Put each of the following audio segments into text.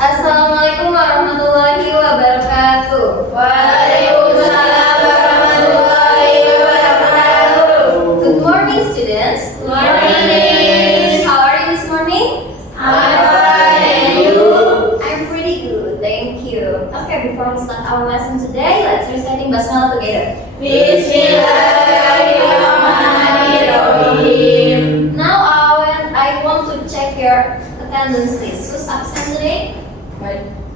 Assalamualaikum warahmatullahi wabarakatuh. Waalaikumsalam warahmatullahi wabarakatuh. Good morning, students. Good morning. How are you this morning? I'm fine, and you? I'm pretty good, thank you. Okay, before we start our lesson today, let's reciting basmalah together. Bismillahirrahmanirrahim. Now I want to check your attendance list. Who's absent today?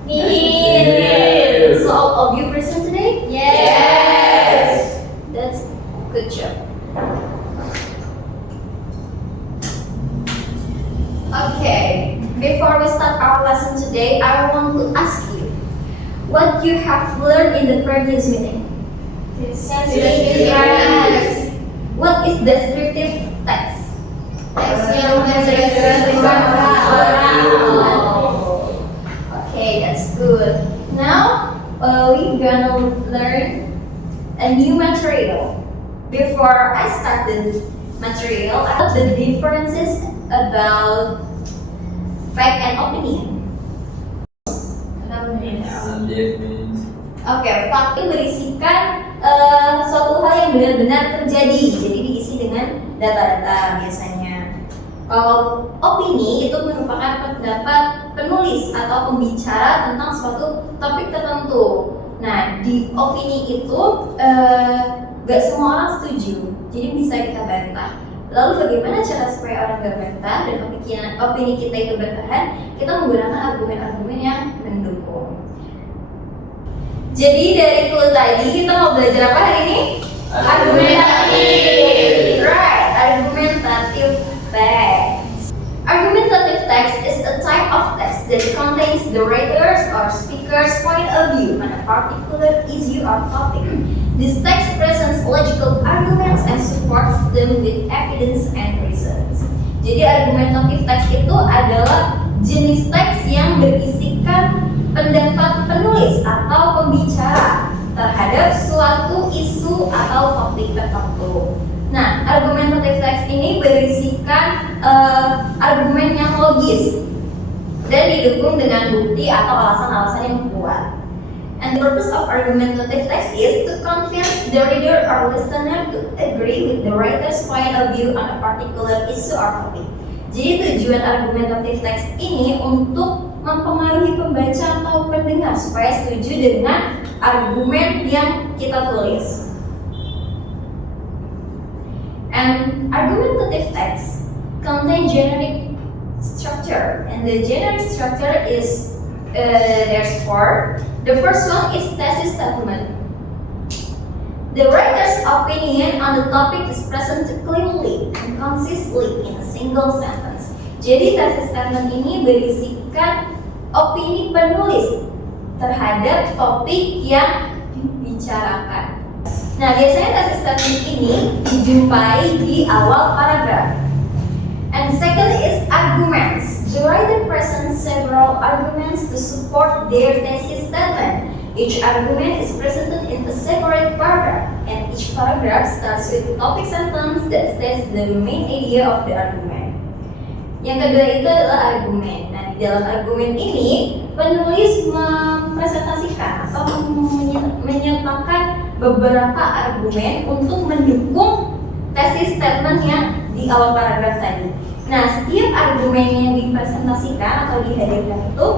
Yes. So all of you present today? Yes. That's good job. Okay, before we start our lesson today, I want to ask you what you have learned in the previous meeting. Yes. What is descriptive text? Okay, that's good. Now we're gonna learn a new material. Before I start the material, about the differences about fact and opinion. Oke, fact itu berisikan suatu hal yang benar-benar terjadi, jadi diisi dengan data-data biasanya. Kalau opini itu merupakan pendapat penulis atau pembicara tentang suatu topik tertentu. Nah, di opini itu gak semua orang setuju, jadi bisa kita bantah. Lalu bagaimana cara supaya orang gak bantah dan opini kita itu bertahan? Kita menggunakan argumen-argumen yang mendukung. Jadi dari clue tadi kita mau belajar apa hari ini? Argumentatif. Right, argumentative text. Argumentative text is a type of text that contains the writer's or speaker's point of view on a particular issue or topic. This text presents logical arguments and supports them with evidence and reasons. Jadi argumentative text itu adalah jenis teks yang berisikan pendapat penulis atau pembicara terhadap suatu isu atau topik tertentu. Nah, argumentative text ini berisikan argumen yang logis dan didukung dengan bukti atau alasan-alasan yang kuat. And the purpose of argumentative text is to convince the reader or listener to agree with the writer's point of view on a particular issue or topic. Jadi tujuan argumentative text ini untuk mempengaruhi pembaca atau pendengar supaya setuju dengan argumen yang kita tulis. And argumentative text contain generic structure, and the generic structure is there's four. The first one is thesis statement. The writer's opinion on the topic is presented clearly and concisely in a single sentence. Jadi thesis statement ini berisikan opini penulis terhadap topik yang dibicarakan. Nah, biasanya thesis statement ini dijumpai di awal paragraf. And second is arguments. The writer presents several arguments to support their thesis statement. Each argument is presented in a separate paragraph, and each paragraph starts with a topic sentence that states the main idea of the argument. Yang kedua itu adalah argumen. Nah, di dalam argumen ini penulis mempresentasikan atau menyertakan beberapa argumen untuk mendukung tesis statement yang di awal paragraf tadi. Nah, setiap argumen yang dipresentasikan atau dihadirkan itu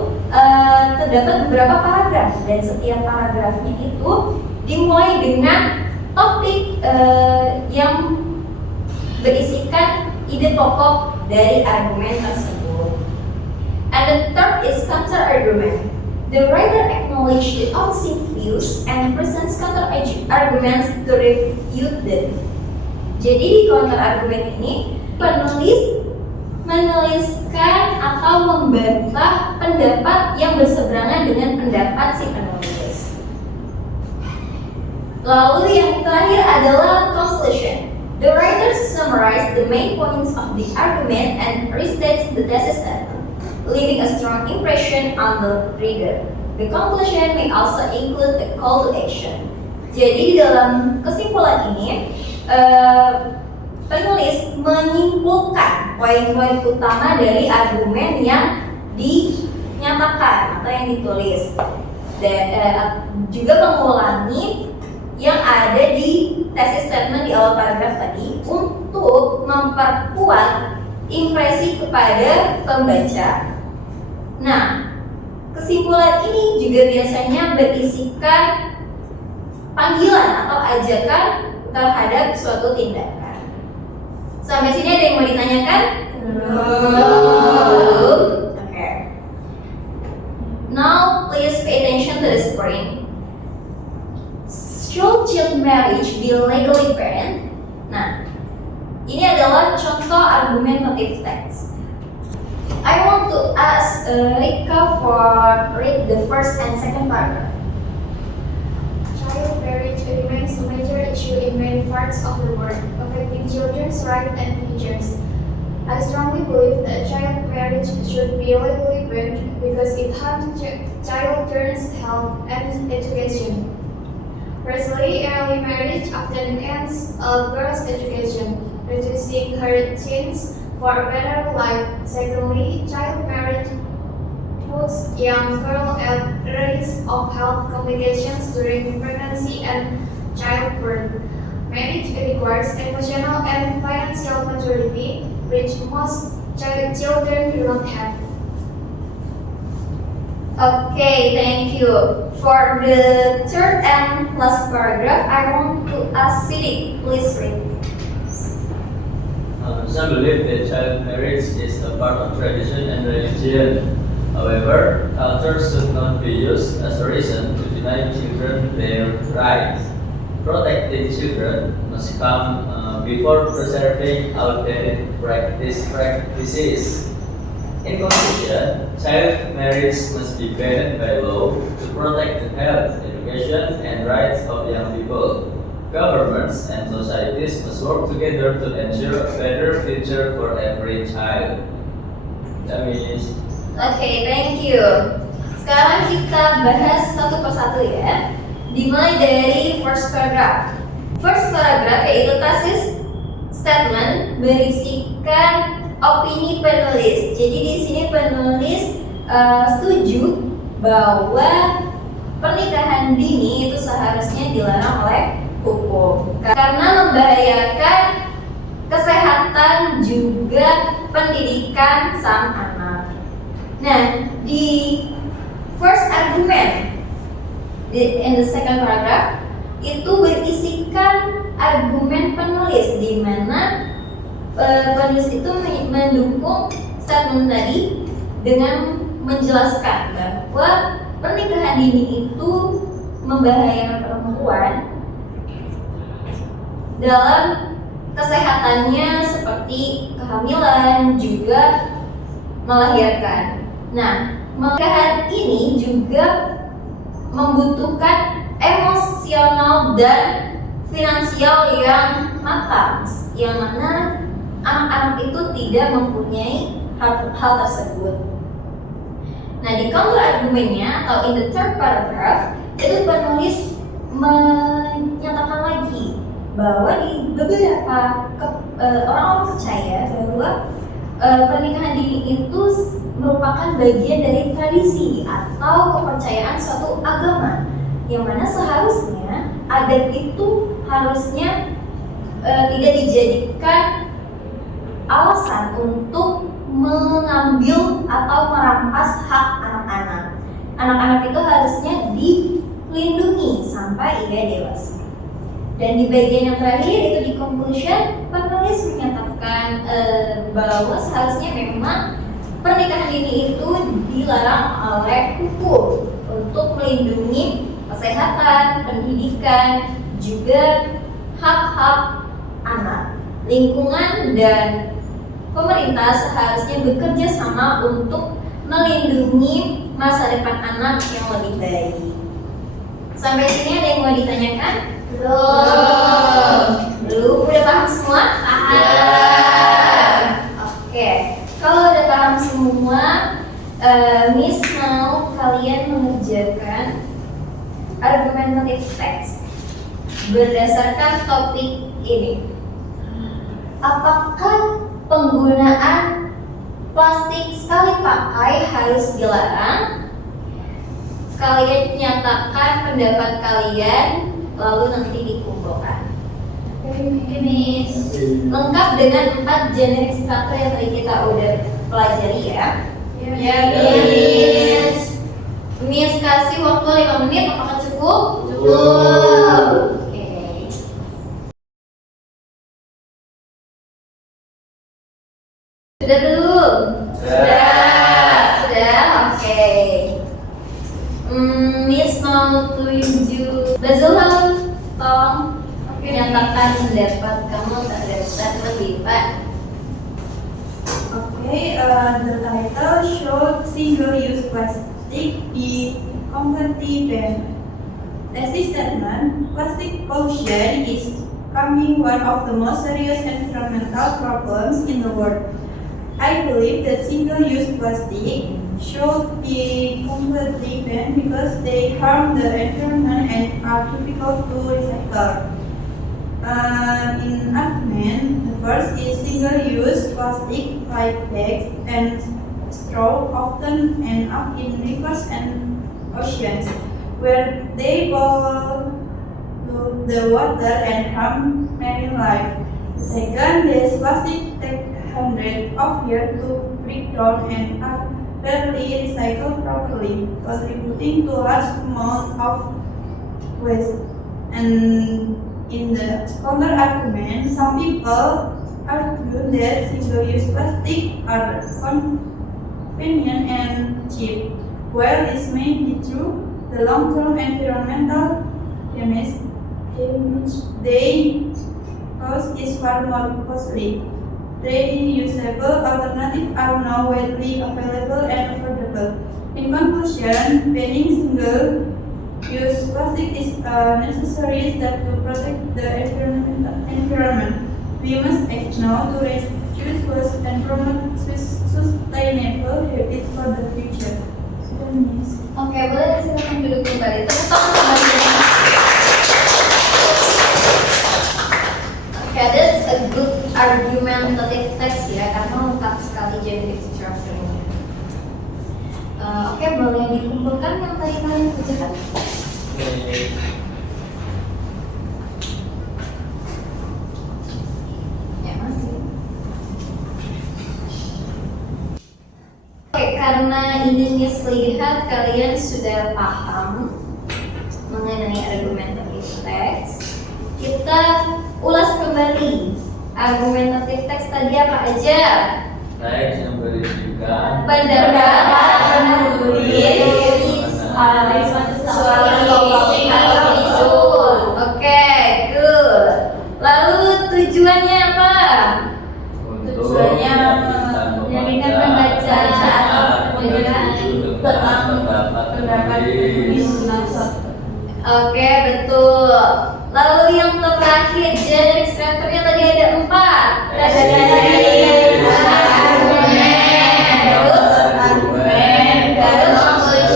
terdapat beberapa paragraf, dan setiap paragrafnya itu dimulai dengan topik yang berisikan ide pokok dari argumen tersebut. And the third is counter argument. The writer acknowledges the opposite views and presents counter arguments to refute them. Jadi di counter argument ini penulis menuliskan atau membantah pendapat yang berseberangan dengan pendapat si penulis. Lalu yang terakhir adalah conclusion. The writer summarizes the main points of the argument and restates the thesis statement, leaving a strong impression on the reader. The conclusion may also include a call to action. Jadi dalam kesimpulan ini, penulis menyimpulkan poin-poin utama dari argumen yang dinyatakan atau yang ditulis, dan juga mengulangi yang ada di thesis statement di awal paragraf tadi untuk memperkuat impresi kepada pembaca. Nah, kesimpulan ini juga biasanya berisikan panggilan atau ajakan terhadap suatu tindakan. Sampai sini ada yang mau ditanyakan? Belum. Okay. Now please pay attention to the screen. Should child marriage be legally banned? Nah, ini adalah contoh argumentative text. I want to ask Rika for read the first and second paragraph. Child marriage remains a major issue in many parts of the world, affecting children's rights and futures. I strongly believe that child marriage should be legally banned because it harms children's health and education. Firstly, early marriage often ends a girl's education, reducing her chance for a better life. Secondly, child marriage puts young girls at risk of health complications during pregnancy and childbirth. Marriage requires emotional and financial maturity, which most children do not have. Okay, thank you. For the third and last paragraph, I want to ask Sidik, please read. Some believe that child marriage is a part of tradition and religion. However, culture should not be used as a reason to deny children their rights. Protecting children must come before preserving outdated practices. In conclusion, child marriage must be banned by law to protect the health, education, and rights of young people. Governments and societies must work together to ensure a better future for every child. That means. Okay, thank you. Sekarang kita bahas satu persatu ya. Dimulai dari first paragraph. First paragraph yaitu thesis statement berisikan opini penulis. Jadi di sini penulis setuju bahwa pernikahan dini itu seharusnya dilarang oleh hukum karena membahayakan kesehatan juga pendidikan sang anak. Nah, di first argument in the second paragraph itu berisikan argumen penulis di mana penulis itu mendukung statement tadi dengan menjelaskan bahwa pernikahan dini itu membahayakan perempuan dalam kesehatannya seperti kehamilan juga melahirkan. Nah, pernikahan ini juga membutuhkan emosional dan finansial yang matang, yang mana anak-anak itu tidak mempunyai hal tersebut. Nah, di counter argumennya atau in the third paragraph itu penulis menyatakan lagi bahwa di beberapa orang-orang percaya bahwa pernikahan dini itu merupakan bagian dari tradisi atau kepercayaan suatu agama, yang mana seharusnya adat itu harusnya tidak dijadikan alasan untuk mengambil atau merampas hak anak-anak. Anak-anak itu harusnya dilindungi sampai ia dewasa. Dan di bagian yang terakhir itu di conclusion, penulis menyatakan bahwa seharusnya memang pernikahan dini itu dilarang oleh hukum untuk melindungi kesehatan, pendidikan, juga hak-hak anak. Lingkungan dan pemerintah seharusnya bekerja sama untuk melindungi masa depan anak yang lebih baik. Sampai sini ada yang mau ditanyakan? Belum? Udah paham semua? Oke. Kalau udah paham semua, Miss mau kalian mengerjakan argumentative text berdasarkan topik ini. Apakah penggunaan plastik sekali pakai harus dilarang. Kalian nyatakan pendapat kalian, lalu nanti dikumpulkan. Oke, Miss. Lengkap dengan 4 generic structure yang tadi kita udah pelajari ya. Ya, Miss. Miss kasih waktu 5 menit, apakah cukup? Cukup. Oke. Sudah belum? Sudah. Oke. Miss mau tunjuk Bazulhan, tolong nyatakan pendapat kamu terhadap statement Pak. Okay, the title showed single-use plastic be completely banned. As this statement, plastic pollution is becoming one of the most serious environmental problems in the world. I believe that single-use plastic should be completely banned because they harm the environment and are difficult to recycle. In argument, the first is single-use plastic like bags and straw often end up in rivers and oceans, where they pollute the water and harm marine life. The second is plastic take hundreds of years to break down and are rarely recycled properly, contributing to large amount of waste. And in the counter argument, some people argue that single-use plastic are convenient and cheap. While this may be true, the long-term environmental damage they cause is far more costly. Reusable alternatives are now widely available and affordable. In conclusion, banning single-use plastic is a necessary step to protect the environment. We must act now to reduce waste and promote sustainable habits for the future. Oke, boleh silakan duduk kembali. Tepuk tangan kembali. Oke, that's a good argumentative text ya, karena lengkap sekali generic structure-nya. Oke, boleh dikumpulkan yang tadi kalian kerjakan? Ya, masih. Oke, karena ini Miss lihat kalian sudah paham mengenai argumentative text, kita ulas kembali argumentative text tadi apa aja? Teks yang berisikan Pendapat menulis Oke, good. Lalu tujuannya apa? untuk menyampaikan membaca Pendapat penulis. Oke, betul. Lalu yang terakhir, generic structure-nya tadi ada 4. Terus conclusion.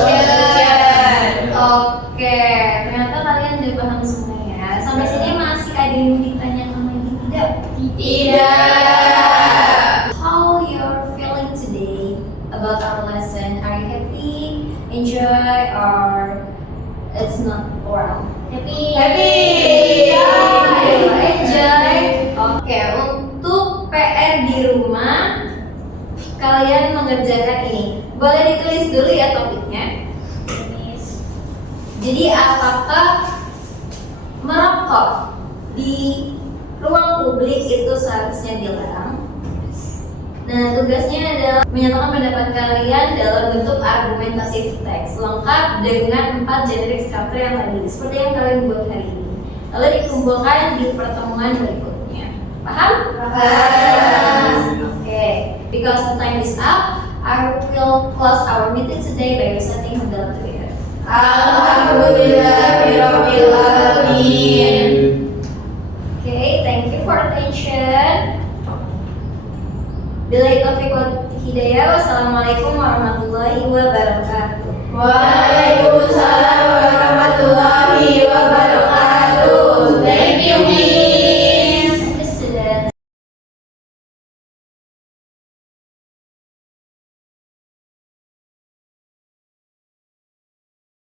Oke, ternyata kalian udah paham semua ya. Sampai sini masih ada yang ditanyakan lagi tidak? Tidak. How you're feeling today about our lesson? Are you happy, enjoy, or it's not well? Happy. Ayo, enjoy. Oke, untuk PR di rumah kalian mengerjakan ini. Boleh ditulis dulu ya topiknya. Jadi apakah merokok di ruang publik itu seharusnya dilarang? Nah, tugasnya adalah menyatakan pendapat kalian dalam bentuk argumentative text lengkap dengan 4 generic structure yang tadi, seperti yang kalian buat hari ini. Lalu dikumpulkan di pertemuan berikutnya. Paham? Paham. Oke. Because the time is up, I will close our meeting today by reciting Hamdalah together. Alhamdulillahirabbil alamin. Okay, thank you for attention. Billahi taufiq wal hidayah. Wassalamualaikum warahmatullahi wabarakatuh. Waalaikumsalam warahmatullahi